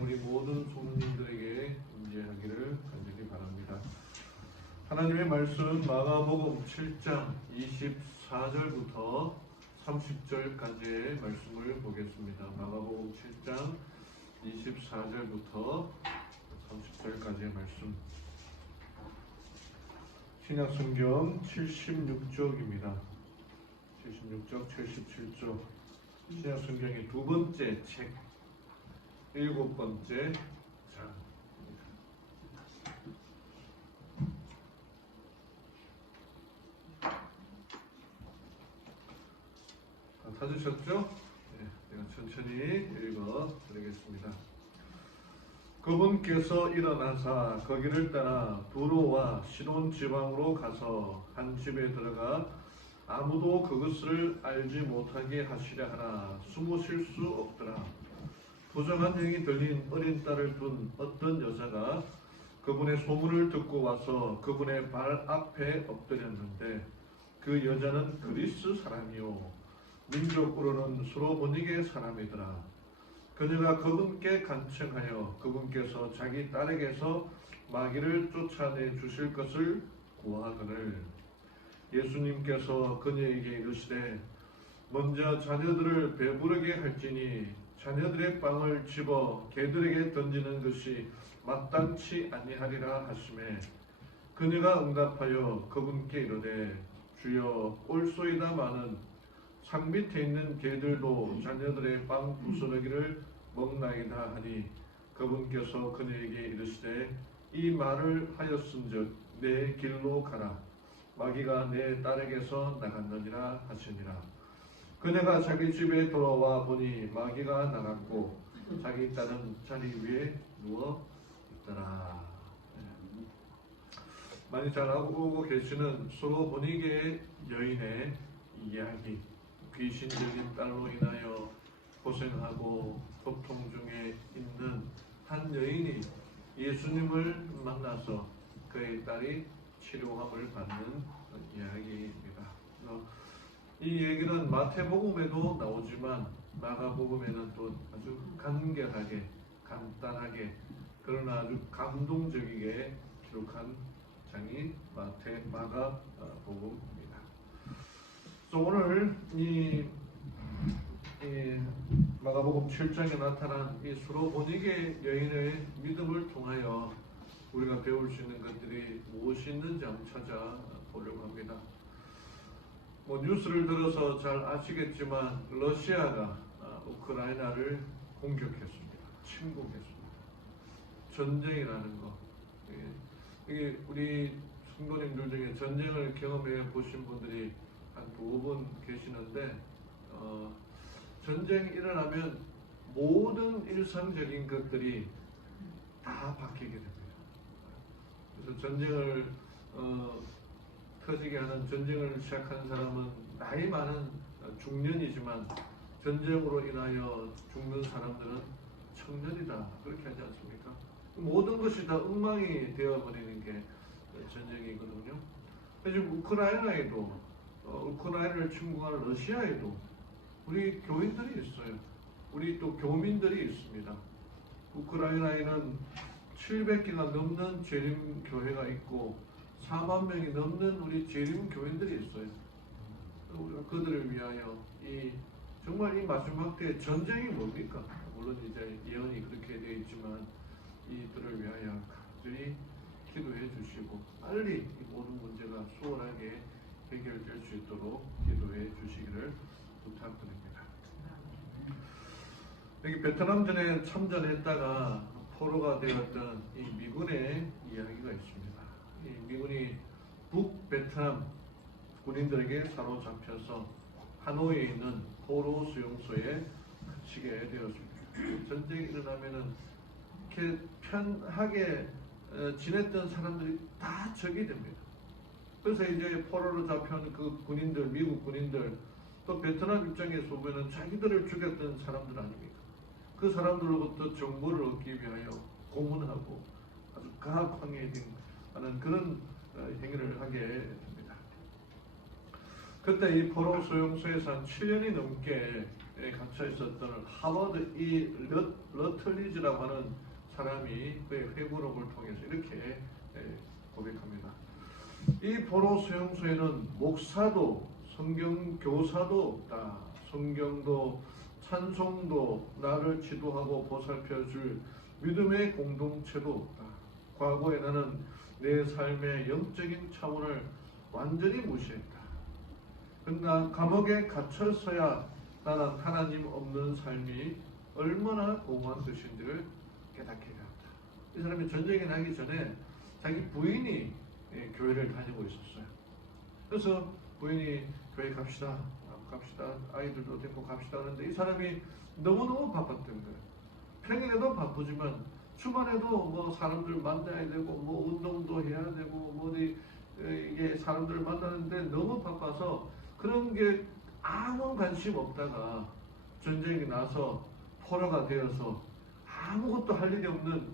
우리 모든 소문님들에게 임재하기를 간절히 바랍니다. 하나님의 말씀 마가복음 7장 24절부터 30절까지의 말씀을 보겠습니다. 마가복음 7장 24절부터 30절까지의 말씀. 신약성경 76쪽입니다. 76쪽, 77쪽. 신약성경의 두 번째 책, 7번째 장입니다. 찾으셨죠? 네, 제가 천천히 읽어드리겠습니다. 그분께서 일어나사 거기를 따라 두로와 시돈 지방으로 가서 한 집에 들어가 아무도 그것을 알지 못하게 하시려 하나 숨으실 수 없더라. 부정한 영이 들린 어린 딸을 둔 어떤 여자가 그분의 소문을 듣고 와서 그분의 발 앞에 엎드렸는데 그 여자는 그리스 사람이요 민족으로는 수로보니게 사람이더라. 그녀가 그분께 간청하여 그분께서 자기 딸에게서 마귀를 쫓아내 주실 것을 구하거늘 예수님께서 그녀에게 이르시되 먼저 자녀들을 배부르게 할지니 자녀들의 빵을 집어 개들에게 던지는 것이 마땅치 아니하리라 하시매 그녀가 응답하여 그분께 이르되 주여 옳소이다마는 상 밑에 있는 개들도 자녀들의 빵 부스러기를 먹나이다 하니 그분께서 그녀에게 이르시되 이 말을 하였은즉 내 길로 가라 마귀가 내 딸에게서 나갔느니라 하시니라. 그녀가 자기 집에 돌아와 보니 마귀가 나갔고 자기 딸은 자리 위에 누워 있더라. 많이 잘 알고 계시는 수로보니게 여인의 이야기. 귀신 들린 딸로 인하여 고생하고 고통 중에 있는 한 여인이 예수님을 만나서 그의 딸이 치료함을 받는 이야기입니다. 이 얘기는 마태복음에도 나오지만 마가복음에는 또 아주 간결하게 간단하게 그러나 아주 감동적이게 기록한 장이 마가복음입니다. 오늘 이 마가복음 7장에 나타난 이 수로보니게 여인의 믿음을 통하여 우리가 배울 수 있는 것들이 무엇이 있는지 한번 찾아보려고 합니다. 뉴스를 들어서 잘 아시겠지만 러시아가 우크라이나를 공격했습니다. 침공했습니다. 전쟁이라는 거. 이게 우리 성도님들 중에 전쟁을 경험해 보신 분들이 한 2분 계시는데 전쟁이 일어나면 모든 일상적인 것들이 다 바뀌게 됩니다. 그래서 전쟁을 터지게 하는 전쟁을 시작한 사람은 나이 많은 중년이지만 전쟁으로 인하여 죽는 사람들은 청년이다 그렇게 하지 않습니까? 모든 것이 다 엉망이 되어버리는 게 전쟁이거든요. 지금 우크라이나에도 우크라이나를 침공하는 러시아에도 우리 교인들이 있어요. 우리 또 교민들이 있습니다. 우크라이나에는 700개가 넘는 재림교회가 있고 4만 명이 넘는 우리 재림교인들이 있어요. 우리가 그들을 위하여 정말 이 마지막 때 전쟁이 뭡니까? 물론 이제 예언이 그렇게 되어 있지만 이들을 위하여 간절히 기도해 주시고 빨리 이 모든 문제가 수월하게 해결될 수 있도록 기도해 주시기를 부탁드립니다. 여기 베트남전에 참전했다가 포로가 되었던 이 미군의 이야기가 있습니다. 이 미군이 북베트남 군인들에게 사로잡혀서 하노이에 있는 포로 수용소에 갇히게 되었습니다. 전쟁이 일어나면은 이렇게 편하게 지냈던 사람들이 다 적이 됩니다. 그래서 이제 포로로 잡혀온 그 군인들, 미국 군인들, 또 베트남 입장에서 보면은 자기들을 죽였던 사람들 아닙니까? 그 사람들로부터 정보를 얻기 위하여 고문하고 아주 가학황해하는 그런 행위를 하게 됩니다. 그때 이 포로 수용소에서 한 7년이 넘게 갇혀 있었던 하버드 이 러틀리지라고 하는 사람이 그의 회고록을 통해서 이렇게 고백합니다. 이 포로 수용소에는 목사도 성경 교사도 없다. 성경도 찬송도 나를 지도하고 보살펴줄 믿음의 공동체도 없다. 과거에 나는 내 삶의 영적인 차원을 완전히 무시했다. 그러나 감옥에 갇혔어야 나는 하나님 없는 삶이 얼마나 공허한 것인지를 깨닫게 되었다. 이 사람이 전쟁에 나기 전에 자기 부인이 교회를 다니고 있었어요. 그래서 부인이 교회 갑시다 아이들도 데리고 갑시다 하는데 이 사람이 너무너무 바빴던 거예요. 평일에도 바쁘지만 주말에도 뭐 사람들 만나야 되고 뭐 운동도 해야 되고 뭐 어디 이게 사람들을 만나는데 너무 바빠서 그런 게 아무 관심 없다가 전쟁이 나서 포로가 되어서 아무것도 할 일이 없는,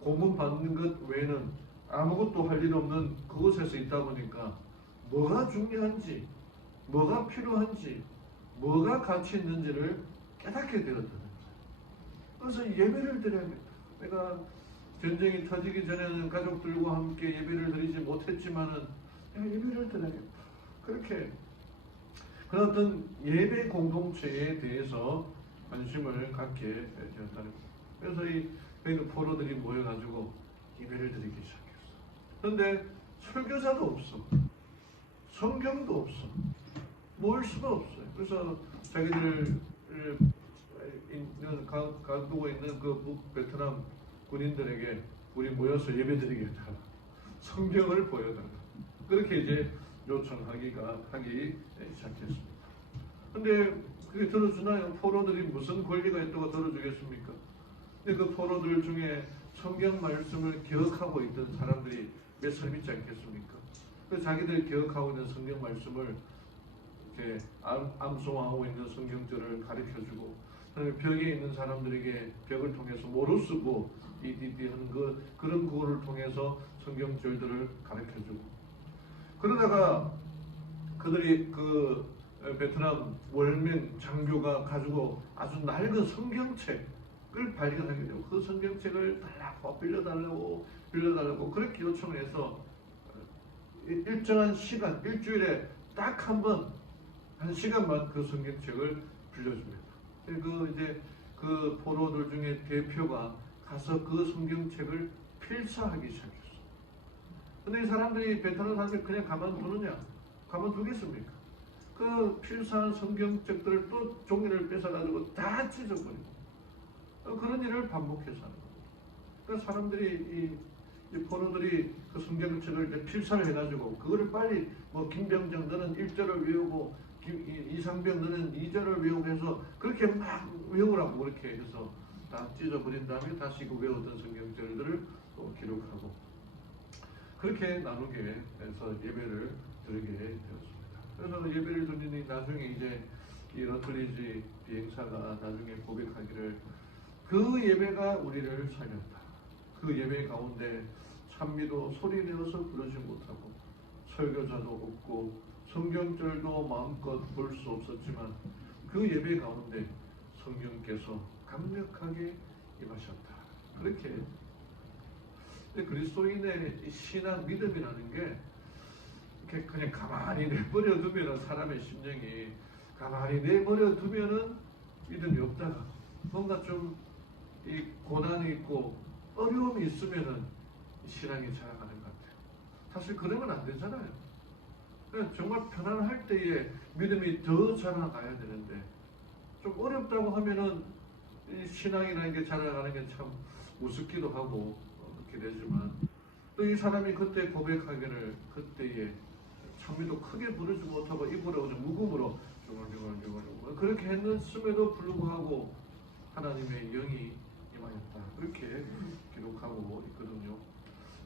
고문 받는 것 외에는 아무것도 할 일 없는 그곳에서 있다 보니까 뭐가 중요한지, 뭐가 필요한지, 뭐가 가치 있는지를 깨닫게 되었다는 거예요. 그래서 예배를 드려야겠다. 내가 전쟁이 터지기 전에는 가족들과 함께 예배를 드리지 못했지만은 내가 예배를 드려야겠다. 그렇게 그런 어떤 예배 공동체에 대해서 관심을 갖게 되었다는 거예요. 그래서 이 포로들이 모여가지고 예배를 드리기 시작했어. 그런데 설교자도 없어. 성경도 없어. 모을 수가 없어요. 그래서 자기들 가두고 있는 그 베트남 군인들에게 우리 모여서 예배드리겠다. 성경을 보여달라. 그렇게 이제 요청하기 시작했습니다. 근데 그게 들어주나요? 포로들이 무슨 권리가 있다고 들어주겠습니까? 근데 그 포로들 중에 성경 말씀을 기억하고 있던 사람들이 몇 사람 있지 않겠습니까? 그 자기들 기억하고 있는 성경 말씀을 이렇게 암송하고 있는 성경절을 가르쳐주고, 그다음에 벽에 있는 사람들에게 벽을 통해서 모루 쓰고 이디디 하는 그런 구호를 통해서 성경절들을 가르쳐주고, 그러다가 그들이 그 베트남 월맹 장교가 가지고 아주 낡은 성경책을 발견하게 되고 그 성경책을 달라고 빌려달라고 그렇게 요청을 해서 일정한 시간, 일주일에 딱 한 시간만 그 성경책을 빌려줍니다. 그 포로들 중에 대표가 가서 그 성경책을 필사하기 시작했어. 근데 이 사람들이 베트남 사람들 그냥 가만두느냐? 가만두겠습니까? 그 필사한 성경책들을 또 종이를 뺏어가지고 다 찢어버리고 그런 일을 반복해서 하는 겁니다. 그러니까 사람들이 이 포로들이 그 성경책을 이제 필사를 해가지고 그거를 빨리 뭐 김병정 너는 1절을 외우고 이상병 너는 2절을 외우고 해서 그렇게 막 외우라고 그렇게 해서 다 찢어버린 다음에 다시 그 외웠던 성경절들을 또 기록하고 그렇게 나누게 해서 예배를 드리게 되었습니다. 그래서 예배를 드리니 나중에 이제 이 러틀리지 비행사가 나중에 고백하기를 그 예배가 우리를 살렸다. 그 예배 가운데 찬미도 소리 내어서 부르지 못하고 설교자도 없고 성경절도 마음껏 볼 수 없었지만 그 예배 가운데 성령께서 강력하게 임하셨다. 그렇게 그리스도인의 신앙 믿음이라는 게 이렇게 그냥 가만히 내버려 두면은 사람의 심령이 가만히 내버려 두면은 믿음이 없다가 뭔가 좀 이 고난이 있고 어려움이 있으면은 신앙이 자라가는 것 같아요. 사실 그러면 안 되잖아요. 정말 편안할 때에 믿음이 더 자라가야 되는데 좀 어렵다고 하면은 이 신앙이라는 게 자라가는 게 참 우습기도 하고 그렇게 되지만 또 이 사람이 그때 고백하기를 그때에 찬미도 크게 부르지 못하고 입으로 무금으로 중얼중얼 그렇게 했음에도 불구하고 하나님의 영이 임하였다. 그렇게 기록하고 있거든요.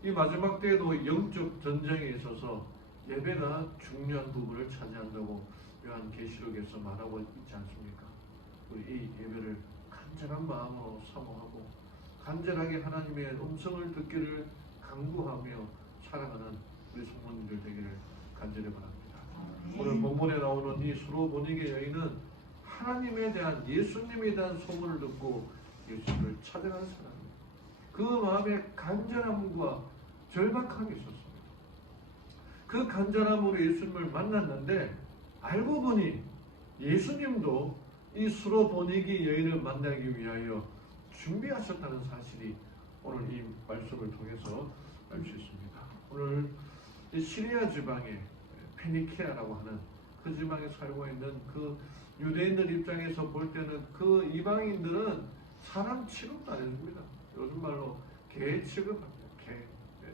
이 마지막 때에도 영적 전쟁에 있어서 예배가 중요한 부분을 차지한다고 요한계시록에서 말하고 있지 않습니까? 우리 이 예배를 간절한 마음으로 사모하고 간절하게 하나님의 음성을 듣기를 간구하며 살아가는 우리 성도님들 되기를 간절히 바랍니다. 오늘 본문에 나오는 이 수로보니게 여인은 하나님에 대한, 예수님에 대한 소문을 듣고 예수를 찾아간 사람입니다. 그 마음에 간절함과 절박함이 있었습니다. 그 간절함으로 예수님을 만났는데 알고 보니 예수님도 이 수로보니게 여인을 만나기 위하여 준비하셨다는 사실이 오늘 이 말씀을 통해서 알 수 있습니다. 오늘 이 시리아 지방에 페니키아라고 하는 그 지방에 살고 있는 그 유대인들 입장에서 볼 때는 그 이방인들은 사람 취급도 안 해줍니다. 요즘 말로 개 취급합니다. 개. 네.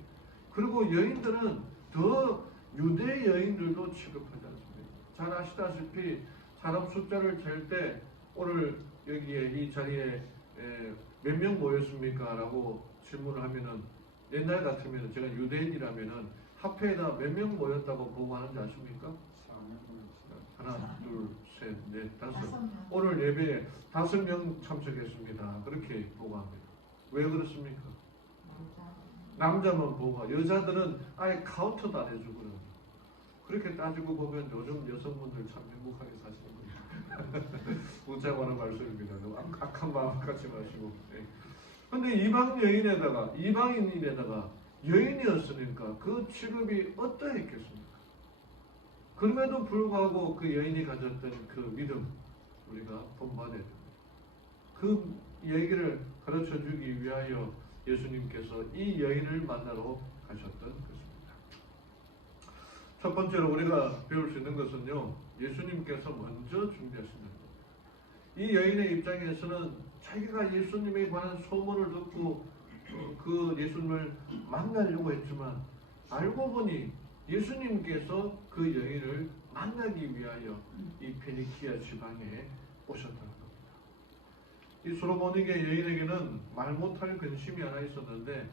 그리고 여인들은 더 유대 여인들도 취급하지 않습니다. 잘 아시다시피 사람 숫자를 잴 때 오늘 여기에 이 자리에 몇 명 모였습니까? 라고 질문을 하면은 옛날 같으면 제가 유대인이라면은 합회에다 몇 명 모였다고 보고하는지 아십니까? 하나, 둘, 셋, 넷, 다섯. 오늘 예배에 5명 참석했습니다. 그렇게 보고합니다. 왜 그렇습니까? 남자만 보고 여자들은 아예 카운트도 안 해주고요. 그렇게 따지고 보면 요즘 여성분들 참 행복하게 사시는 분이에요. 웃자고 하는 말씀입니다. 너무 악한 마음 갖지 마시고. 근데 이방 여인에다가, 이방인에다가 여인이었으니까 그 취급이 어떠했겠습니까? 그럼에도 불구하고 그 여인이 가졌던 그 믿음, 우리가 본받아야 됩니다. 그 얘기를 가르쳐 주기 위하여 예수님께서 이 여인을 만나러 가셨던 것입니다. 첫 번째로 우리가 배울 수 있는 것은요, 예수님께서 먼저 준비하신다는 겁니다. 이 여인의 입장에서는 자기가 예수님에 관한 소문을 듣고 그 예수님을 만나려고 했지만 알고 보니 예수님께서 그 여인을 만나기 위하여 이 페니키아 지방에 오셨다는 겁니다. 이 수로보니게 여인에게는 말 못할 근심이 하나 있었는데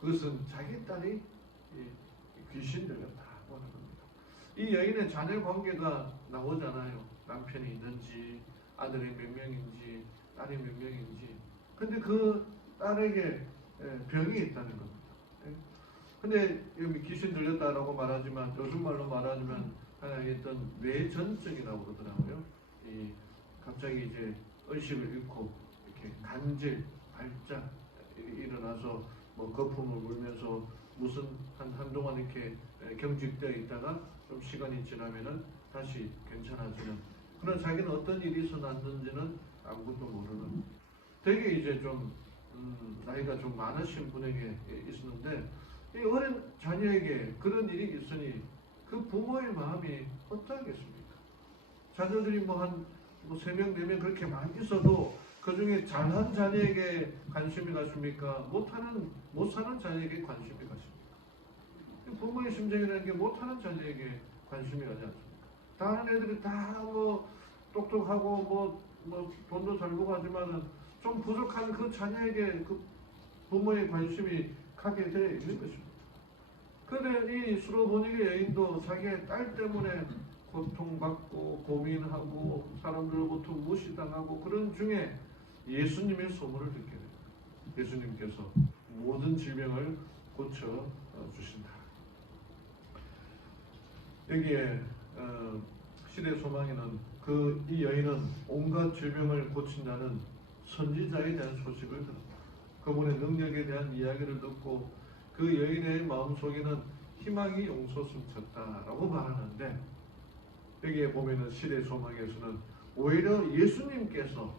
그것은 자기 딸이 귀신 들렸다고 하는 겁니다. 이 여인의 자녀 관계가 나오잖아요. 남편이 있는지, 아들이 몇 명인지, 딸이 몇 명인지. 근데 그 딸에게 병이 있다는 겁니다. 근데 여기 귀신 들렸다라고 말하지만 요즘 말로 말하자면 하나 어떤 뇌전증이라고 그러더라고요. 이 갑자기 이제 의식을 잃고 이렇게 간질, 발작 일어나서 뭐 거품을 물면서 무슨 한동안 이렇게 경직되어 있다가 좀 시간이 지나면은 다시 괜찮아지는 그런 자기는 어떤 일이 있어났는지는 아무것도 모르는 되게 이제 좀 나이가 좀 많으신 분에게 있었는데 이 어린 자녀에게 그런 일이 있으니 그 부모의 마음이 어떠하겠습니까? 자녀들이 뭐 한 3명, 4명 그렇게 많이 있어도 그 중에 잘한 자녀에게 관심이 가십니까? 못 사는 자녀에게 관심이 가십니까? 부모의 심정이라는 게 못하는 자녀에게 관심이 가지 않습니까? 다른 애들이 다 뭐 똑똑하고 뭐 돈도 잘 벌고 하지만은 좀 부족한 그 자녀에게 그 부모의 관심이 가게 되어 있는 것입니다. 그런데 이 수로보니게 여인도 자기의 딸 때문에 고통받고 고민하고 사람들로부터 무시당하고 그런 중에 예수님의 소문을 듣게 됩니다. 예수님께서 모든 질병을 고쳐 주신다. 여기에 시대 소망에는 이 여인은 온갖 질병을 고친다는 선지자에 대한 소식을 들었다. 그분의 능력에 대한 이야기를 듣고 그 여인의 마음속에는 희망이 용솟음쳤다라고 말하는데 여기에 보면은 시대 소망에서는 오히려 예수님께서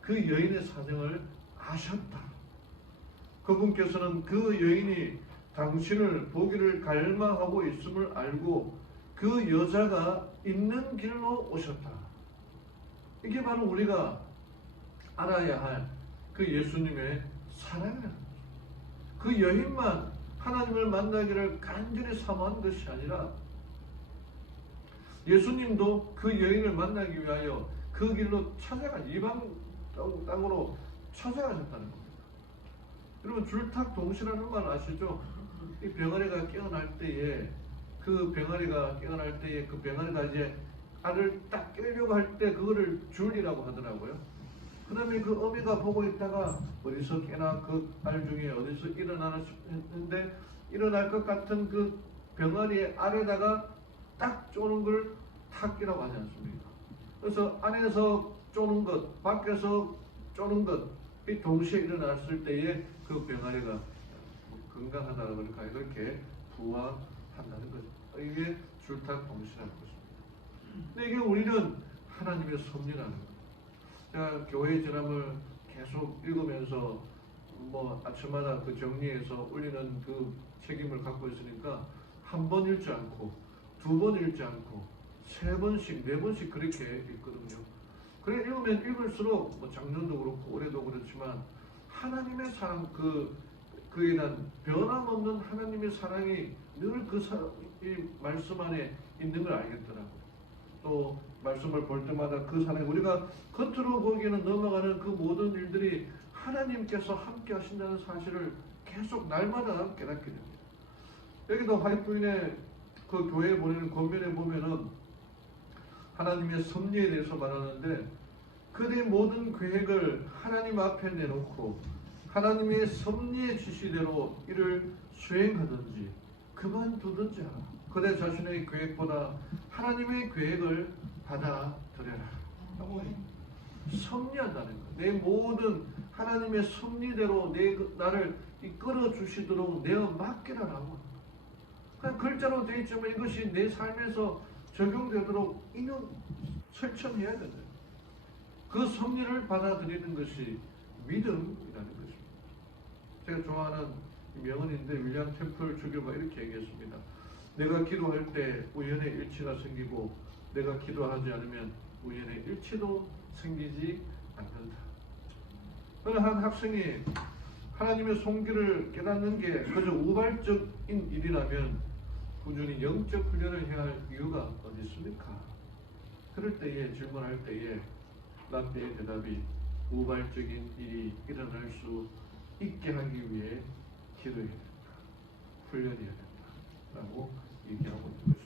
그 여인의 사정을 아셨다. 그분께서는 그 여인이 당신을 보기를 갈망하고 있음을 알고 그 여자가 있는 길로 오셨다. 이게 바로 우리가 알아야 할 그 예수님의 사랑이라는 거죠. 그 여인만 하나님을 만나기를 간절히 사모한 것이 아니라 예수님도 그 여인을 만나기 위하여 그 길로 이방 땅으로 찾아가셨다는 겁니다. 여러분 줄탁동시라는 말 아시죠? 이 병아리가 깨어날 때에 그 병아리가 이제 알을 딱 깨려고 할 때 그거를 줄이라고 하더라고요. 그 다음에 그 어미가 보고 있다가 어디서 깨나 그 알 중에 어디서 일어나나 싶은데 일어날 것 같은 그 병아리의 알에다가 딱 쪼는 걸 탁기라고 하지 않습니까? 그래서 안에서 쪼는 것, 밖에서 쪼는 것, 이 동시에 일어났을 때에 그 병아리가 건강하다고 그럴까요? 그렇게 부화한다는 거죠. 이게 줄탁동시라는 것입니다. 근데 이게 우리는 하나님의 섭리라는 거예요. 제가 교회 전함을 계속 읽으면서 아침마다 그 정리해서 올리는 그 책임을 갖고 있으니까 한 번 읽지 않고 두 번 읽지 않고 세 번씩 네 번씩 그렇게 읽거든요. 그래 읽으면 읽을수록 작년도 그렇고 올해도 그렇지만 하나님의 사랑 그에 대한 변함없는 하나님의 사랑이 늘 이 말씀 안에 있는 걸 알겠더라고요. 또 말씀을 볼 때마다 그 사랑이 우리가 겉으로 보기에는 넘어가는 그 모든 일들이 하나님께서 함께 하신다는 사실을 계속 날마다 깨닫게 됩니다. 여기도 화이트인의 그 교회에 보내는 권면에 보면은 하나님의 섭리에 대해서 말하는데 그들의 모든 계획을 하나님 앞에 내놓고 하나님의 섭리의 지시대로 이를 수행하든지 그만두든지 하라. 그대 자신의 계획보다 하나님의 계획을 받아들여라. 섭리한다는 것. 내 모든 하나님의 섭리대로 나를 이끌어 주시도록 내어 맡기라라고. 그냥 글자로 되어 있지만 이것이 내 삶에서 적용되도록 실천해야 된다. 그 섭리를 받아들이는 것이 믿음이라는 것입니다. 제가 좋아하는 명언인데 윌리엄 템플 주교가 이렇게 얘기했습니다. 내가 기도할 때 우연의 일치가 생기고 내가 기도하지 않으면 우연의 일치도 생기지 않는다. 어느 한 학생이 하나님의 손길을 깨닫는 게 그저 우발적인 일이라면 꾸준히 영적 훈련을 해야 할 이유가 어디 있습니까? 그럴 때에 질문할 때에 랍비의 대답이 우발적인 일이 일어날 수 있게 하기 위해 기도해야 된다. 훈련해야 된다. 라고 얘기하고 있는 것입니다.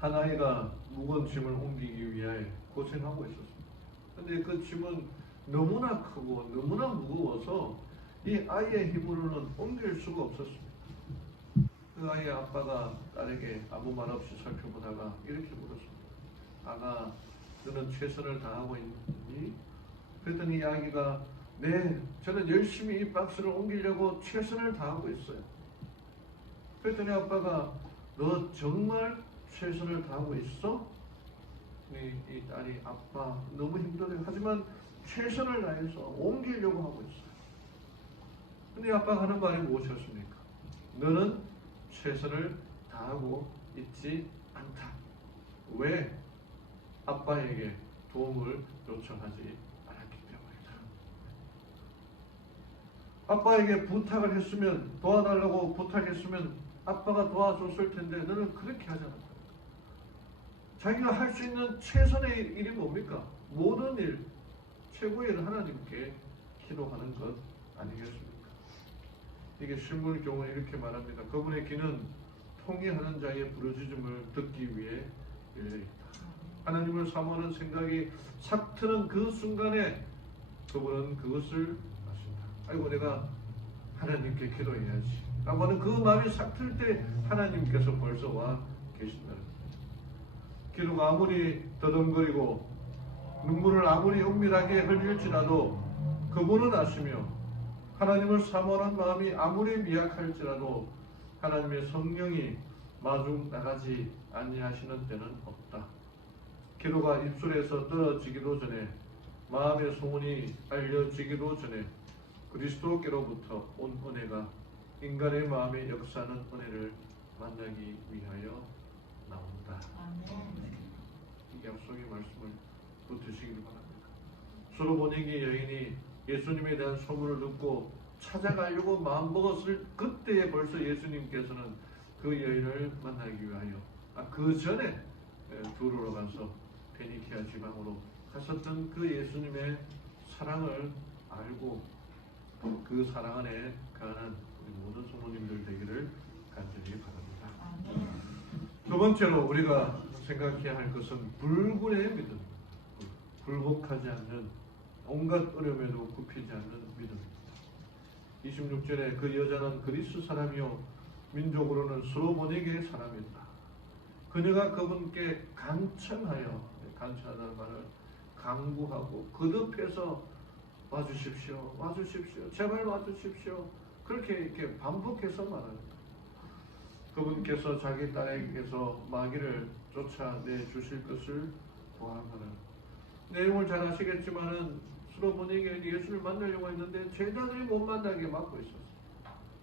한 아이가 무거운 짐을 옮기기 위해 고생하고 있었습니다. 근데 그 짐은 너무나 크고 너무나 무거워서 이 아이의 힘으로는 옮길 수가 없었습니다. 그 아이의 아빠가 딸에게 아무 말 없이 살펴보다가 이렇게 물었습니다. 아가, 너는 최선을 다하고 있니? 그랬더니 이 아기가 네, 저는 열심히 이 박스를 옮기려고 최선을 다하고 있어요. 그랬더니 아빠가 너 정말 최선을 다하고 있어? 이 딸이 아빠 너무 힘들어요. 하지만 최선을 다해서 옮기려고 하고 있어요. 근데 아빠가 하는 말이 무엇이었습니까? 너는 최선을 다하고 있지 않다. 왜? 아빠에게 도움을 요청하지 않았기 때문이다. 아빠에게 부탁을 했으면 도와달라고 부탁했으면 아빠가 도와줬을 텐데 너는 그렇게 하지 않았다. 자기가 할 수 있는 최선의 일이 뭡니까? 모든 일, 최고의 일을 하나님께 기도하는 것 아니겠습니까? 이게 실물 경우에 이렇게 말합니다. 그분의 귀는 통회하는 자의 부르짖음을 듣기 위해 열려있다. 하나님을 사모하는 생각이 삭트는 그 순간에 그분은 그것을 아신다. 아이고 내가 하나님께 기도해야지 라고 하는 그 마음이 삭틀 때 하나님께서 벌써 와 계신다는 거예요. 기도가 아무리 더듬거리고 눈물을 아무리 은밀하게 흘릴지라도 그분은 아시며 하나님을 사모하는 마음이 아무리 미약할지라도 하나님의 성령이 마중 나가지 아니하시는 때는 없다. 기도가 입술에서 떨어지기도 전에 마음의 소문이 알려지기도 전에 그리스도께로부터 온 은혜가 인간의 마음에 역사하는 은혜를 만나기 위하여 나온다. 이 약속의 말씀을 붙드시길 바랍니다. 수로보니기 여인이 예수님에 대한 소문을 듣고 찾아가려고 마음먹었을 그때에 벌써 예수님께서는 그 여인을 만나기 위하여 그 전에 두로로 가서 베니키아 지방으로 갔었던 그 예수님의 사랑을 알고 그 사랑 안에 가는 우리 모든 성도님들 되기를 간절히 바랍니다. 두 번째로 우리가 생각해야 할 것은 불굴의 믿음, 굴복하지 않는 온갖 어려움에도 굽히지 않는 믿음입니다. 26절에 그 여자는 그리스 사람이요 민족으로는 수로보니게의 사람이다. 그녀가 그분께 간청하여, 간청하다는 말을 강구하고 거듭해서 와주십시오, 와주십시오, 제발 와주십시오. 그렇게 이렇게 반복해서 말합니다. 그분께서 자기 딸에게서 마귀를 쫓아내 주실 것을 보아하는 내용을 잘 아시겠지만은 수로보니에게 예수를 만나려고 했는데 제자들이 못 만나게 막고 있었어요.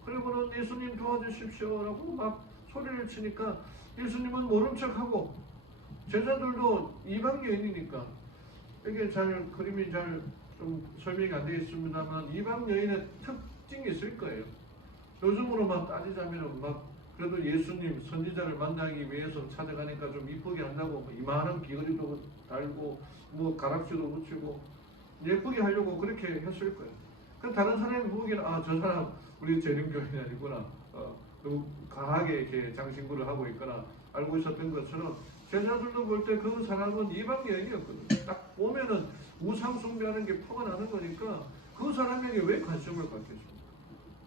그리고는 예수님 도와주십시오라고 막 소리를 치니까 예수님은 모른 척하고 제자들도 이방 여인이니까 이게 잘 그림이 잘 좀 설명이 안 되어 있습니다만 이방 여인의 특징이 있을 거예요. 요즘으로 막 따지자면 막 그래도 예수님 선지자를 만나기 위해서 찾아가니까 좀 이쁘게 한다고 뭐 이만한 귀걸이도 달고 뭐 가락지도 붙이고 예쁘게 하려고 그렇게 했을 거예요. 그 다른 사람이 보기에는 아, 저 사람 우리 재림교인이 아니구나. 너무 강하게 이렇게 장신구를 하고 있거나 알고 있었던 것처럼 제자들도 볼 때 그 사람은 이방 여인이었거든요. 딱 보면은 우상 숭배하는 게 표가 나는 거니까 그 사람에게 왜 관심을 갖겠습니까?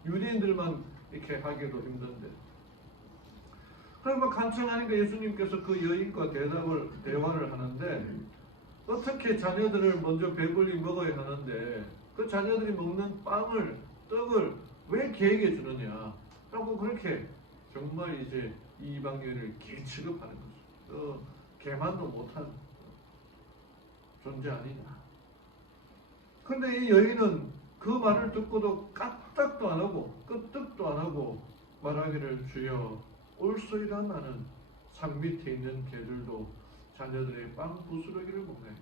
유대인들만 이렇게 하기도 힘든데. 그러면 간청하니까 예수님께서 그 여인과 대화를 하는데 어떻게 자녀들을 먼저 배불리 먹어야 하는데 그 자녀들이 먹는 빵을 떡을 왜 개에게 주느냐 라고 그렇게 정말 이제 이방 여인을 개 취급하는 거죠. 개만도 못한 존재 아니냐. 근데 이 여인은 그 말을 듣고도 까딱도 안 하고 끄떡도 안 하고 말하기를 주여 올소이다마는 산 밑에 있는 개들도 자녀들의 빵 부스러기를 먹네.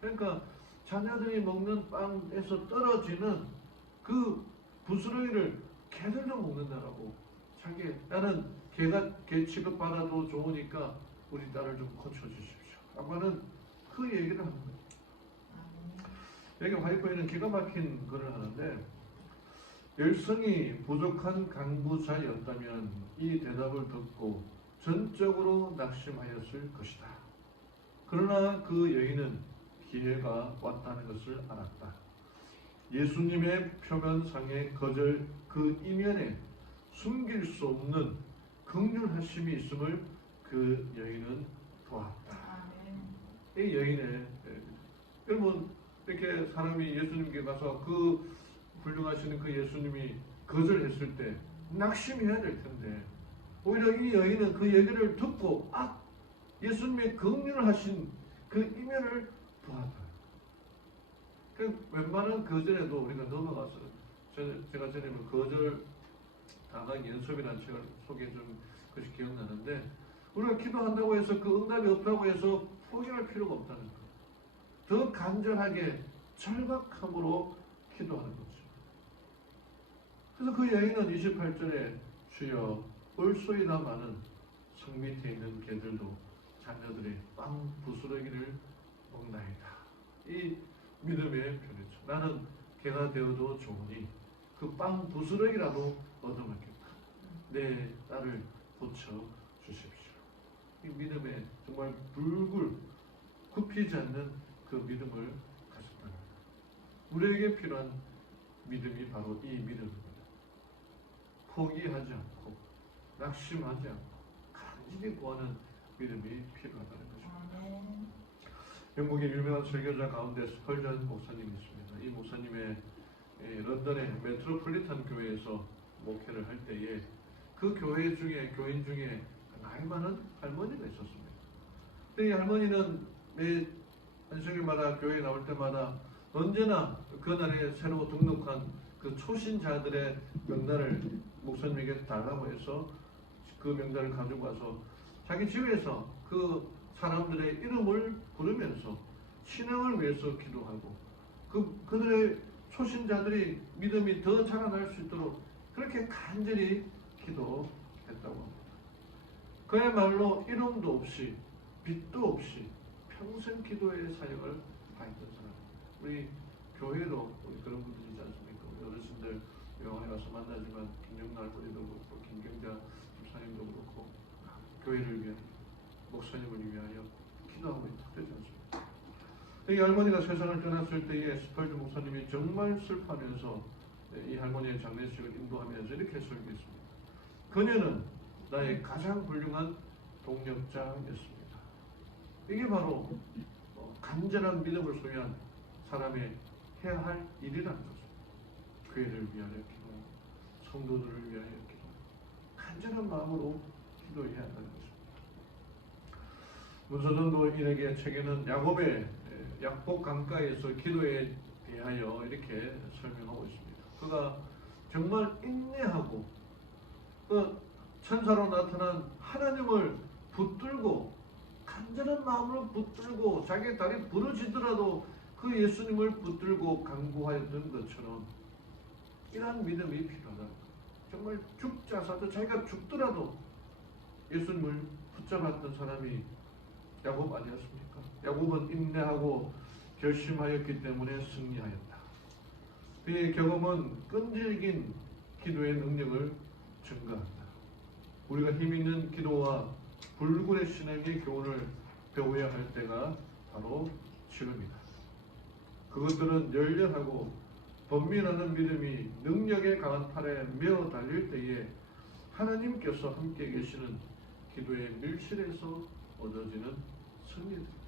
그러니까 자녀들이 먹는 빵에서 떨어지는 그 부스러기를 개들도 먹는다라고. 자기 나는 개 취급받아도 좋으니까 우리 딸을 좀 고쳐주십시오 라고 하는 그 얘기를 하는 거예요. 여기 화이퍼에는 기가 막힌 글을 하는데 열성이 부족한 강부자였다면 이 대답을 듣고 전적으로 낙심하였을 것이다. 그러나 그 여인은 기회가 왔다는 것을 알았다. 예수님의 표면상의 거절 그 이면에 숨길 수 없는 긍휼하심이 있음을 그 여인은 보았다. 이 여인의 여러분 이렇게 사람이 예수님께 가서 그 훌륭하시는 그 예수님이 거절했을 때 낙심해야 될 텐데 오히려 이 여인은 그 얘기를 듣고 예수님의 긍휼을 하신 그 이면을 보았다. 그 웬만한 거절에도 우리가 넘어가서 제가 전에 거절 당하기 연습이라는 책을 소개해 준 것이 기억나는데 우리가 기도한다고 해서 그 응답이 없다고 해서 포기할 필요가 없다는 거예요. 더 간절하게 절박함으로 기도하는 거죠. 그래서 그 여인은 28절에 주여 올소이다마는 성 밑에 있는 개들도 자녀들의 빵 부스러기를 먹나이다. 이 믿음의 표현이죠. 나는 개가 되어도 좋으니 그 빵 부스러기라도 얻어먹겠다. 내 딸을 고쳐 주십시오. 이 믿음에 정말 불굴 굽히지 않는 그 믿음을 가졌다는 거예요. 우리에게 필요한 믿음이 바로 이 믿음입니다. 포기하지 않고 낙심하지 않고 간절히 구하는 믿음이 필요하다는 것입니다. 영국의 유명한 설교자 가운데 스펄전 목사님이 있습니다. 이 목사님의 런던의 메트로폴리탄 교회에서 목회를 할 때에 그 교회 중에 교인 중에 나이 많은 할머니가 있었습니다. 이 할머니는 매 안식일마다 교회에 나올 때마다 언제나 그날에 새로 등록한 그 초신자들의 명단을 목사님에게 달라고 해서 그 명단을 가지고 와서 자기 집에서 그 사람들의 이름을 부르면서 신앙을 위해서 기도하고 그들의 초신자들이 믿음이 더 자라날 수 있도록 그렇게 간절히 기도했다고 합니다. 그야말로 이름도 없이 빚도 없이 평생 기도의 사역을 하였던 사람. 우리 교회도 우리 그런 분들이지 않습니까? 우리 어르신들 영화에 가서 만나지만 김영날 할머니도 그렇고 김경자 집사님도 그렇고 교회를 위한 목사님을 위하여 기도하고 있다. 그렇지 않습니까? 이 할머니가 세상을 떠났을 때에 스펄전 목사님이 정말 슬퍼하면서 이 할머니의 장례식을 인도하면서 이렇게 설교했습니다. 그녀는 나의 가장 훌륭한 동력자였습니다. 이게 바로 간절한 믿음을 소유한 사람이 해야 할 일이라는 것입니다. 교회를 위하여 기도하고 성도들을 위하여 기도하고 간절한 마음으로 기도해야 한다는 것입니다. 문서전도인에게 책에는 야곱의 약복 강가에서 기도에 대하여 이렇게 설명하고 있습니다. 그가 정말 인내하고 그 천사로 나타난 하나님을 붙들고 간절한 마음으로 붙들고 자기 다리 부러지더라도 그 예수님을 붙들고 간구하였던 것처럼 이러한 믿음이 필요하다. 정말 죽자사도 자기가 죽더라도 예수님을 붙잡았던 사람이 야곱 아니었습니까? 야곱은 인내하고 결심하였기 때문에 승리하였다. 그의 경험은 끈질긴 기도의 능력을 증가한다. 우리가 힘있는 기도와 불굴의 신앙의 교훈을 배워야 할 때가 바로 지금이다. 그것들은 열렬하고 번민하는 믿음이 능력의 강한 팔에 메어 달릴 때에 하나님께서 함께 계시는 기도의 밀실에서 얻어지는 승리들이다.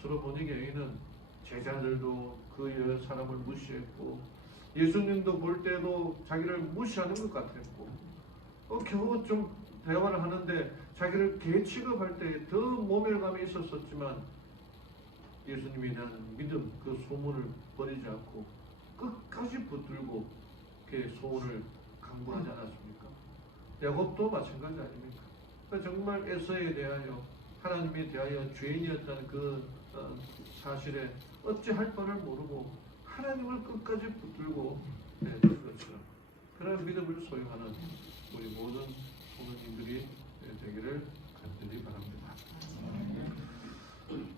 솔로몬의 경우에는 제자들도 그 여러 사람을 무시했고 예수님도 볼 때도 자기를 무시하는 것 같았고 겨우 좀 대화를 하는데 자기를 개 취급할 때 더 모멸감이 있었지만 예수님에 대한 믿음, 그 소문을 버리지 않고 끝까지 붙들고 그의 소원을 강구하지 않았습니까? 야곱도 마찬가지 아닙니까? 정말 에서에 대하여 하나님에 대하여 죄인이었다는 그 사실에 어찌할 바를 모르고 하나님을 끝까지 붙들고 했던 것처럼 그런 믿음을 소유하는 우리 모든 성도님들이 되기를 간절히 바랍니다.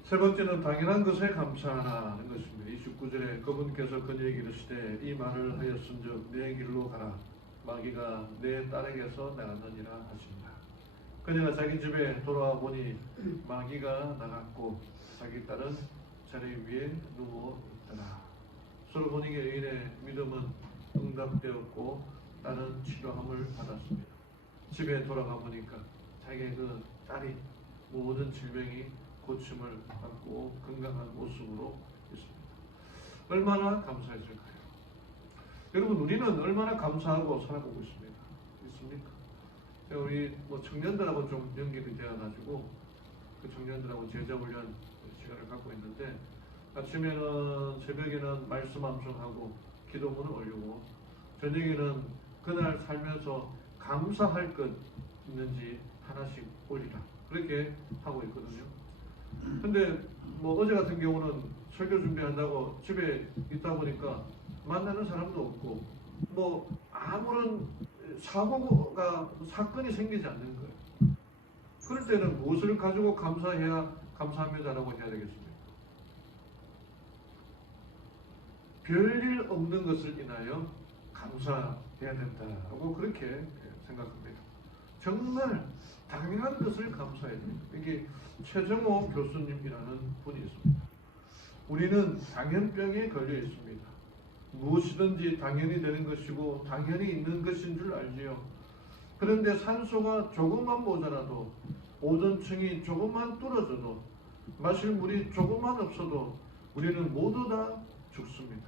세 번째는 당연한 것에 감사하라는 것입니다. 29절에 그분께서 그녀에게 이르시되 이 말을 하였은즉 내 길로 가라. 마귀가 내 딸에게서 나갔느니라 하십니다. 그녀가 자기 집에 돌아와 보니 마귀가 나갔고 자기 딸은 자리 위에 누워 있더라. 솔로몬에게 의인의 믿음은 응답되었고 딸은 치료함을 받았습니다. 집에 돌아가 보니까 자기의 그 딸이 모든 질병이 고침을 받고 건강한 모습으로 있습니다. 얼마나 감사했을까요? 여러분 우리는 얼마나 감사하고 살아보고 있습니다. 있습니까? 우리 청년들하고 좀 연결이 되어가지고 그 청년들하고 제자훈련 시간을 갖고 있는데 아침에는 새벽에는 말씀 암송하고 기도문을 올리고 저녁에는 그날 살면서 감사할 것 있는지 하나씩 올리라 그렇게 하고 있거든요. 근데 어제 같은 경우는 설교 준비한다고 집에 있다 보니까 만나는 사람도 없고 아무런 사건이 생기지 않는 거예요. 그럴 때는 무엇을 가지고 감사해야 감사합니다라고 해야 되겠습니까? 별일 없는 것을 인하여 감사해야 된다고 그렇게 생각합니다. 정말 당연한 것을 감사해야 됩니다. 이게 최정호 교수님이라는 분이 있습니다. 우리는 당연병에 걸려 있습니다. 무엇이든지 당연히 되는 것이고 당연히 있는 것인 줄 알지요. 그런데 산소가 조금만 모자라도 오존층이 조금만 뚫어져도 마실 물이 조금만 없어도 우리는 모두 다 죽습니다.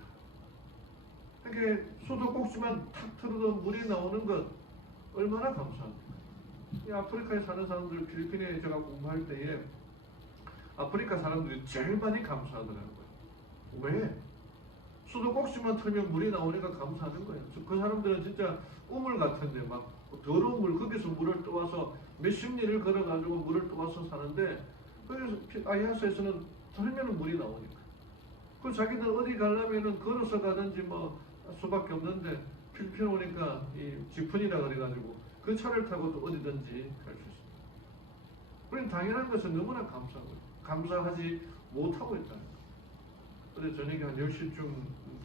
이렇게 수도꼭지만 탁 틀어도 물이 나오는 것 얼마나 감사합니까? 이 아프리카에 사는 사람들 필리핀에 제가 공부할 때에 아프리카 사람들이 제일 많이 감사하더라고요. 왜? 수도꼭지만 틀면 물이 나오니까 감사하는 거예요. 그 사람들은 진짜 우물 같은데 막 더러운 물 거기서 물을 떠와서 몇십 리를 걸어가지고 물을 떠와서 사는데 거기서 아이하스에서는 틀면 물이 나오니까. 그 자기들 어디 가려면은 걸어서 가든지 수밖에 없는데 필리핀 오니까 이 지푼이라 그래가지고 그 차를 타고 또 어디든지 갈 수 있습니다. 우리는 당연한 것은 너무나 감사하고 감사하지 못하고 있다는 거예요. 어제 저녁에 한 10시쯤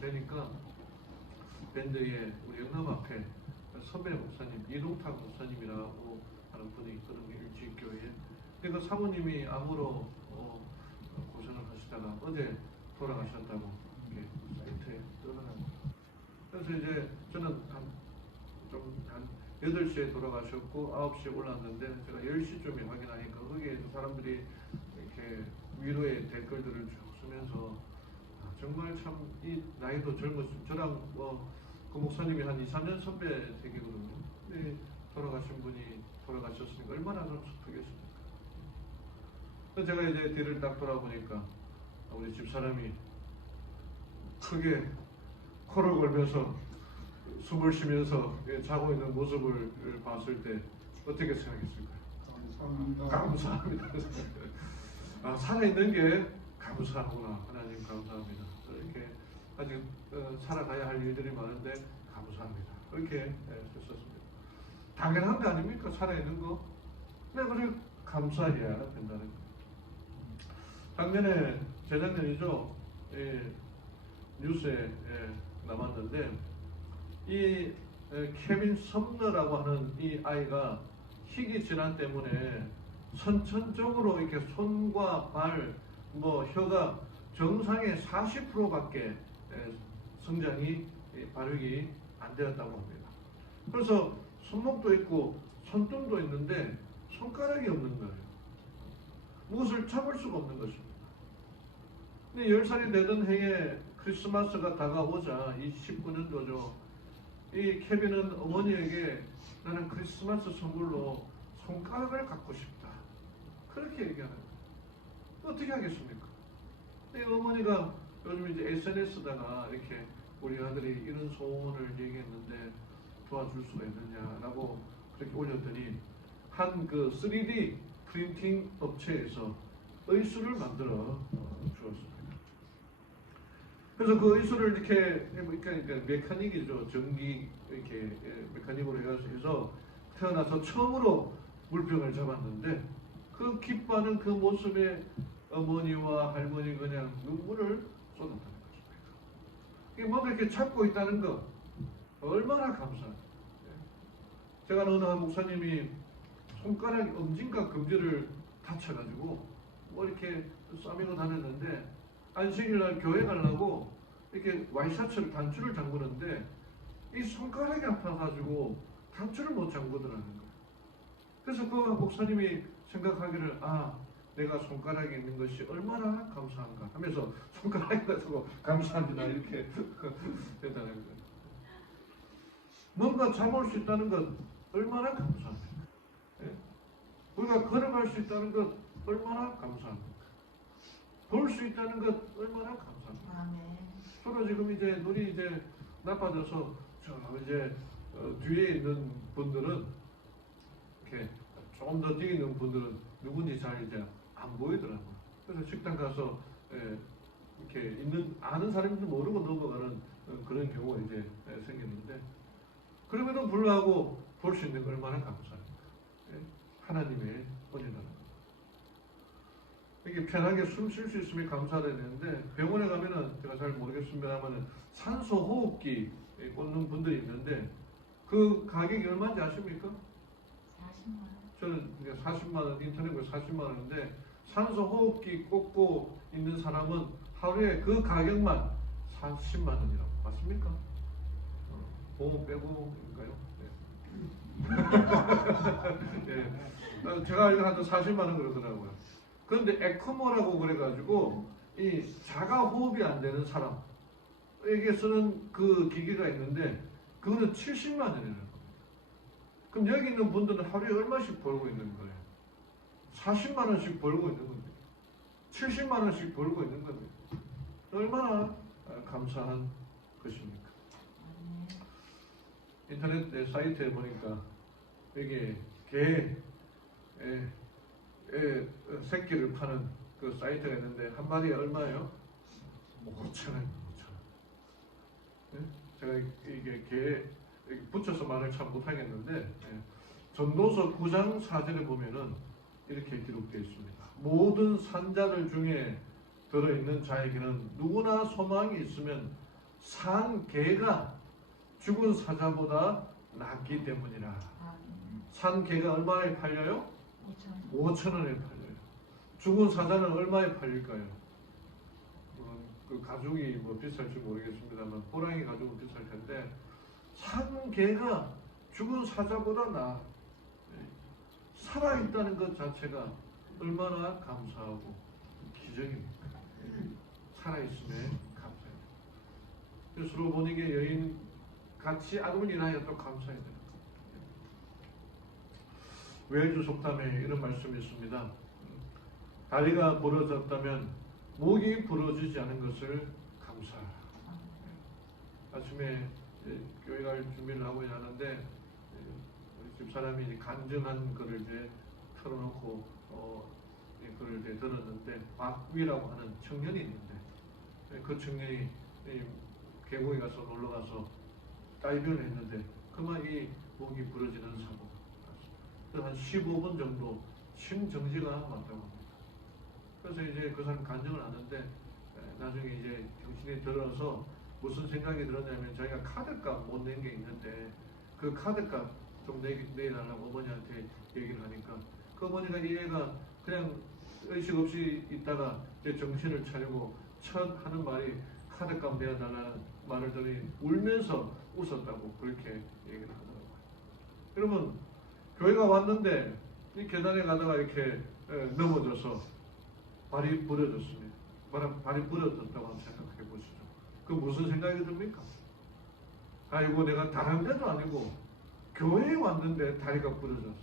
되니까 밴드에 우리 영남 앞에 선배 목사님 이동탁 목사님이라고 하는 분이 있거든요. 일지교회에. 그러니까 사모님이 암으로 고생을 하시다가 어제 돌아가셨다고 이렇게 사이트에 떠나가고. 그래서 이제 저는 한 8시에 돌아가셨고 9시에 올랐는데 제가 10시쯤에 확인하니까 거기에 사람들이 이렇게 위로의 댓글들을 쭉 쓰면서 정말 참 이 나이도 젊으신 저랑 그 목사님이 한 2, 3년 선배 되기거든요. 근데 돌아가신 분이 돌아가셨으니까 얼마나 좀 슬프겠습니까? 그래서 제가 이제 뒤를 딱 돌아보니까 우리 집사람이 크게 코를 골면서 숨을 쉬면서 자고 있는 모습을 봤을 때 어떻게 생각했을까요? 감사합니다. 감사합니다. 아, 살아있는 게 감사하구나. 하나님 감사합니다. 이렇게 아직 살아가야 할 일들이 많은데 감사합니다. 이렇게 썼습니다. 당연한 거 아닙니까? 살아있는 거. 근데 그걸 감사해야 된다는 거예요. 작년에, 재작년이죠. 뉴스에 남았는데 이 케빈 섬너라고 하는 이 아이가 희귀 질환 때문에 선천적으로 이렇게 손과 발, 혀가 정상의 40%밖에 성장이 발육이 안 되었다고 합니다. 그래서 손목도 있고 손등도 있는데 손가락이 없는 거예요. 무엇을 잡을 수가 없는 것입니다. 근데 10살이 되던 해에 크리스마스가 다가오자 이 19년도죠. 이 케빈은 어머니에게 나는 크리스마스 선물로 손가락을 갖고 싶다. 그렇게 얘기하는 거예요. 어떻게 하겠습니까? 이 어머니가 요즘 이제 SNS다가 이렇게 우리 아들이 이런 소원을 얘기했는데 도와줄 수가 있느냐라고 그렇게 올렸더니 한 그 3D 프린팅 업체에서 의수를 만들어 주었습니다. 그래서 그 의수를 이렇게 그러니까 메카닉이죠. 전기 이렇게 메카닉으로 해서 태어나서 처음으로 물병을 잡았는데 그 기뻐하는 그 모습에 어머니와 할머니 그냥 눈물을 쏟았다는 것입니다. 이게 뭔가 이렇게 잡고 있다는 거 얼마나 감사해요. 제가 어느 한 목사님이 손가락 엄지인가 검지를 다쳐가지고 이렇게 싸매고 다녔는데 안식일날 교회 가려고 이렇게 와이셔츠를 단추를 잠그는데 이 손가락이 아파가지고 단추를 못 잠그더라는 거예요. 그래서 그 목사님이 생각하기를 내가 손가락이 있는 것이 얼마나 감사한가 하면서 손가락이 가지고 감사합니다 이렇게 된다는 거예요. 뭔가 잡을 수 있다는 것 얼마나 감사합니까? 예? 우리가 걸어갈 수 있다는 것 얼마나 감사합니까? 볼 수 있다는 것 얼마나 감사합니까? 아멘. 서로 지금 이제 눈이 이제 나빠져서 이제 뒤에 있는 분들은 이렇게 조금 더 뒤에 있는 분들은 누군지 잘 이제 안 보이더라고요. 그래서 식당 가서 이렇게 아는 사람인지 모르고 넘어가는 그런 경우가 이제 생겼는데 그럼에도 불구하고 볼 수 있는 거 얼마나 감사합니까? 하나님의 은혜라는 거. 이게 편하게 숨 쉴 수 있으면 감사해야 되는데 병원에 가면은 제가 잘 모르겠습니다만은 산소 호흡기 꽂는 분들이 있는데 그 가격이 얼마인지 아십니까? 40만 원. 저는 40만 원 인터넷으로 40만 원인데 산소 호흡기 꽂고 있는 사람은 하루에 그 가격만 40만 원이라고 맞습니까? 보험 빼고인가요? 네. 제가 알기로 한 40만 원 그러더라고요. 그런데 에크모라고 그래가지고 이 자가 호흡이 안 되는 사람에게 쓰는 그 기계가 있는데 그거는 70만 원이라는 겁니다. 그럼 여기 있는 분들은 하루에 얼마씩 벌고 있는 거예요? 40만 원씩 벌고 있는 건데 70만 원씩 벌고 있는 건데 얼마나 감사한 것입니까? 인터넷 사이트에 보니까 여기 개 새끼를 파는 그 사이트가 있는데 한 마리에 얼마예요? 5,000원. 제가 이게 개 붙여서 말을 참 못하겠는데 전도서 9장 4절에 보면은 이렇게 기록되어 있습니다. 모든 산자들 중에 들어있는 자에게는 누구나 소망이 있으면 산 개가 죽은 사자보다 낫기 때문이라. 산 개가 얼마에 팔려요? 5,000원에 팔려요. 죽은 사자는 얼마에 팔릴까요? 그 가죽이 비쌀지 모르겠습니다만 호랑이 가죽은 비쌀 텐데 산 개가 죽은 사자보다 나아. 살아있다는 것 자체가 얼마나 감사하고 기적입니다. 살아있음에 감사해요. 스스로 본인의 여인 같이 악을 인하여 또 감사해야 돼요. 외주 속담에 이런 말씀이 있습니다. 다리가 부러졌다면 목이 부러지지 않은 것을 감사하라. 아침에 교회 갈 준비를 하고 하는데 우리 집사람이 간증한 거를 이제 틀어놓고 그걸 이제 들었는데 박위라고 하는 청년이 있는데 그 청년이 계곡에 가서 놀러 가서 다이빙을 했는데 그만 이 목이 부러지는 사고. 한 15분 정도 심정지가 왔다고 합니다. 그래서 이제 그 사람 간증을 하는데 나중에 이제 정신이 들어서 무슨 생각이 들었냐면 자기가 카드값 못 낸 게 있는데 그 카드값 좀 내달라고 어머니한테 얘기를 하니까 그 어머니가 얘가 그냥 의식 없이 있다가 이제 정신을 차리고 첫 하는 말이 카드값 내달라는 말을 들으니 울면서 웃었다고 그렇게 얘기를 하더라고요. 그러면 교회가 왔는데 이 계단에 가다가 이렇게 넘어져서 발이 부러졌습니다. 발이 부러졌다고 생각해 보시죠. 그 무슨 생각이 듭니까? 아이고 내가 다른 데도 아니고 교회에 왔는데 다리가 부러졌어.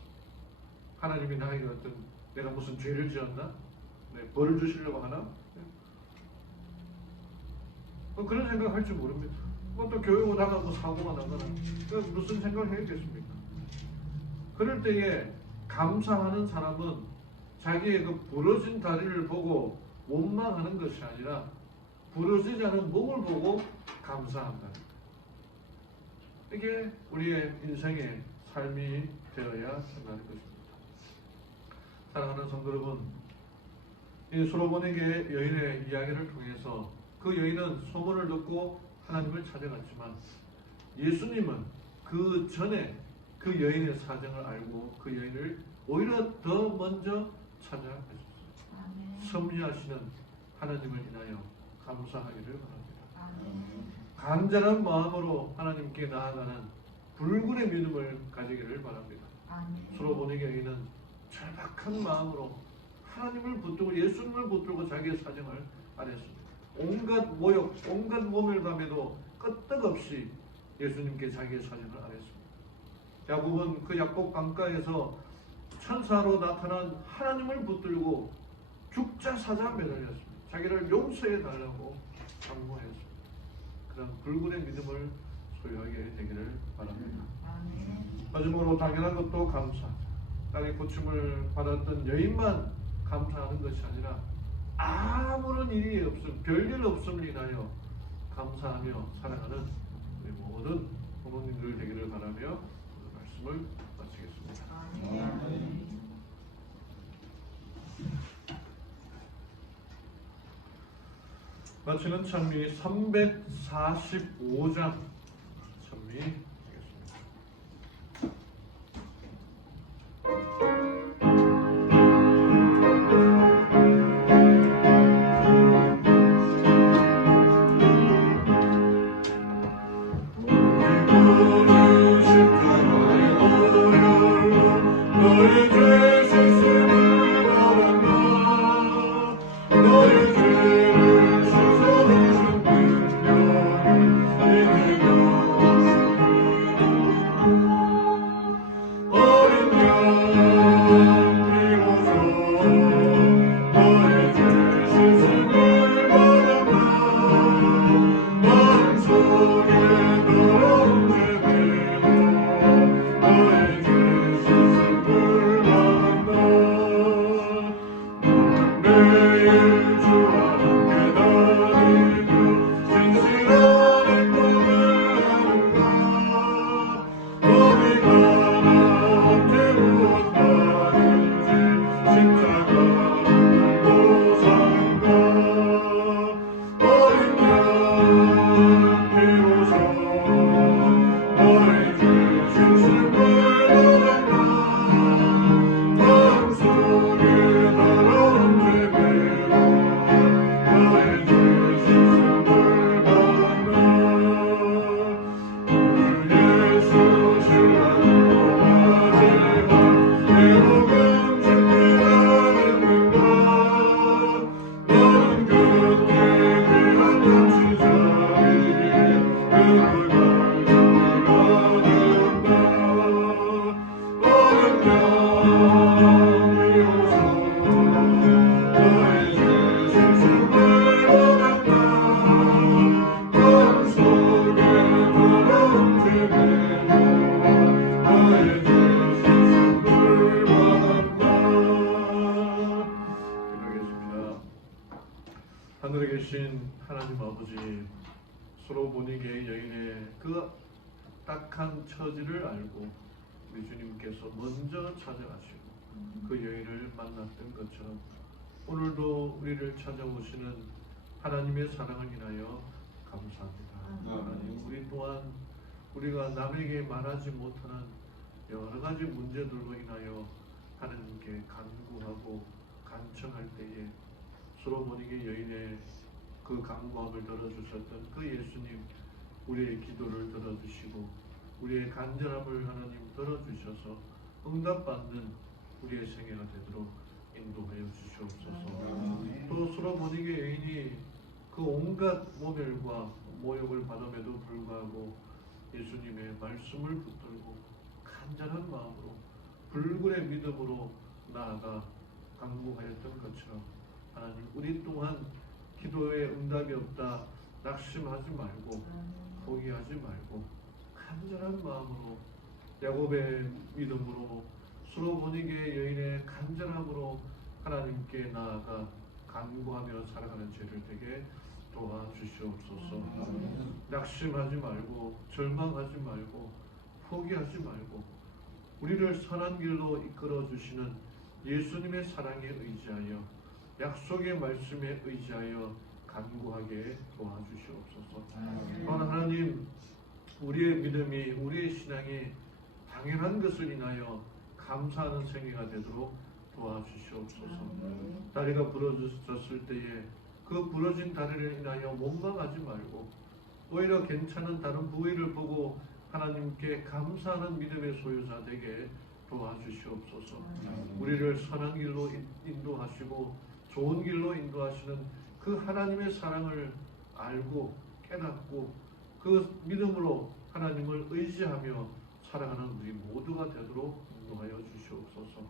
하나님이 나에게 어떤 내가 무슨 죄를 지었나? 벌을 주시려고 하나? 그런 생각할 줄 모릅니다. 또 교회 오다가 뭐 사고가 나거나 무슨 생각을 해야겠습니까? 그럴 때에 감사하는 사람은 자기의 그 부러진 다리를 보고 원망하는 것이 아니라 부러지지 않은 몸을 보고 감사한다. 이게 우리의 인생의 삶이 되어야 한다는 것입니다. 사랑하는 성도 여러분, 이 솔로몬에게 여인의 이야기를 통해서 그 여인은 소문을 듣고 하나님을 찾아갔지만 예수님은 그 전에 그 여인의 사정을 알고 그 여인을 오히려 더 먼저 찾아가셨어요. 섭리하시는 하나님을 인하여 감사하기를 바랍니다. 간절한 마음으로 하나님께 나아가는 불굴의 믿음을 가지기를 바랍니다. 솔로몬에게 여인은 절박한 마음으로 하나님을 붙들고 예수님을 붙들고 자기의 사정을 아뢰었습니다. 온갖 모욕, 온갖 모멸감에도 끄떡없이 예수님께 자기의 사정을 아뢰었습니다. 야곱은 그 약복 강가에서 천사로 나타난 하나님을 붙들고 죽자 사자 매달렸습니다. 자기를 용서해 달라고 당부했습니다. 그런 불굴의 믿음을 소유하게 되기를 바랍니다. 마지막으로 당연한 것도 감사하자. 땅의 고침을 받았던 여인만 감사하는 것이 아니라 아무런 일이 없음, 별일 없음을 인하여 감사하며 살아가는 우리 모든 부모님들 되기를 바라며 말씀을 마치겠습니다. 마치는 찬미 345장 찬미 하겠습니다. 기도하겠습니다. 하늘에 계신 하나님 아버지, 소로보니게 여인의 그 딱한 처지를 알고 우리 주님께서 먼저 찾아가시고 그 여인을 만났던 것처럼 오늘도 우리를 찾아오시는 하나님의 사랑을 인하여 감사합니다. 하나님, 우리 또한 우리가 남에게 말하지 못하는 여러 가지 문제들로 인하여 하나님께 간구하고 간청할 때에 소로보니게 여인의 그 간구함을 들어주셨던 그 예수님, 우리의 기도를 들어주시고 우리의 간절함을 하나님 들어주셔서 응답받는 우리의 생애가 되도록 인도하여 주시옵소서. 또 소로보니게 여인이 그 온갖 모멸과 모욕을 받음에도 불구하고 예수님의 말씀을 붙들고 간절한 마음으로 불굴의 믿음으로 나아가 간구하였던 것처럼 하나님, 우리 또한 기도에 응답이 없다 낙심하지 말고 포기하지 말고 간절한 마음으로 야곱의 믿음으로 소로보니게 여인의 간절함으로 하나님께 나아가 간구하며 살아가는 죄를 되게 도와주시옵소서. 낙심하지 말고 절망하지 말고 포기하지 말고 우리를 선한 길로 이끌어 주시는 예수님의 사랑에 의지하여 약속의 말씀에 의지하여 간구하게 도와주시옵소서. 또한 하나님, 우리의 믿음이, 우리의 신앙이 당연한 것을 인하여 감사하는 생애가 되도록 도와주시옵소서. 다리가 부러졌을 때에 그 부러진 다리를 인하여 원망하지 말고 오히려 괜찮은 다른 부위를 보고 하나님께 감사하는 믿음의 소유자 되게 도와주시옵소서. 우리를 선한 길로 인도하시고 좋은 길로 인도하시는 그 하나님의 사랑을 알고 깨닫고 그 믿음으로 하나님을 의지하며 살아가는 우리 모두가 되도록 인도하여 주시옵소서.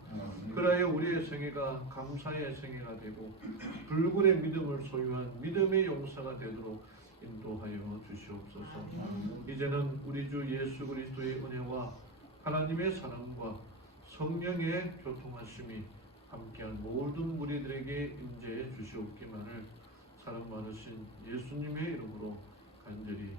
그래야 우리의 생애가 감사의 생애가 되고 불굴의 믿음을 소유한 믿음의 용사가 되도록 인도하여 주시옵소서. 이제는 우리 주 예수 그리스도의 은혜와 하나님의 사랑과 성령의 교통하심이 함께한 모든 무리들에게 임재해 주시옵기만을 사랑 많으신 예수님의 이름으로 간절히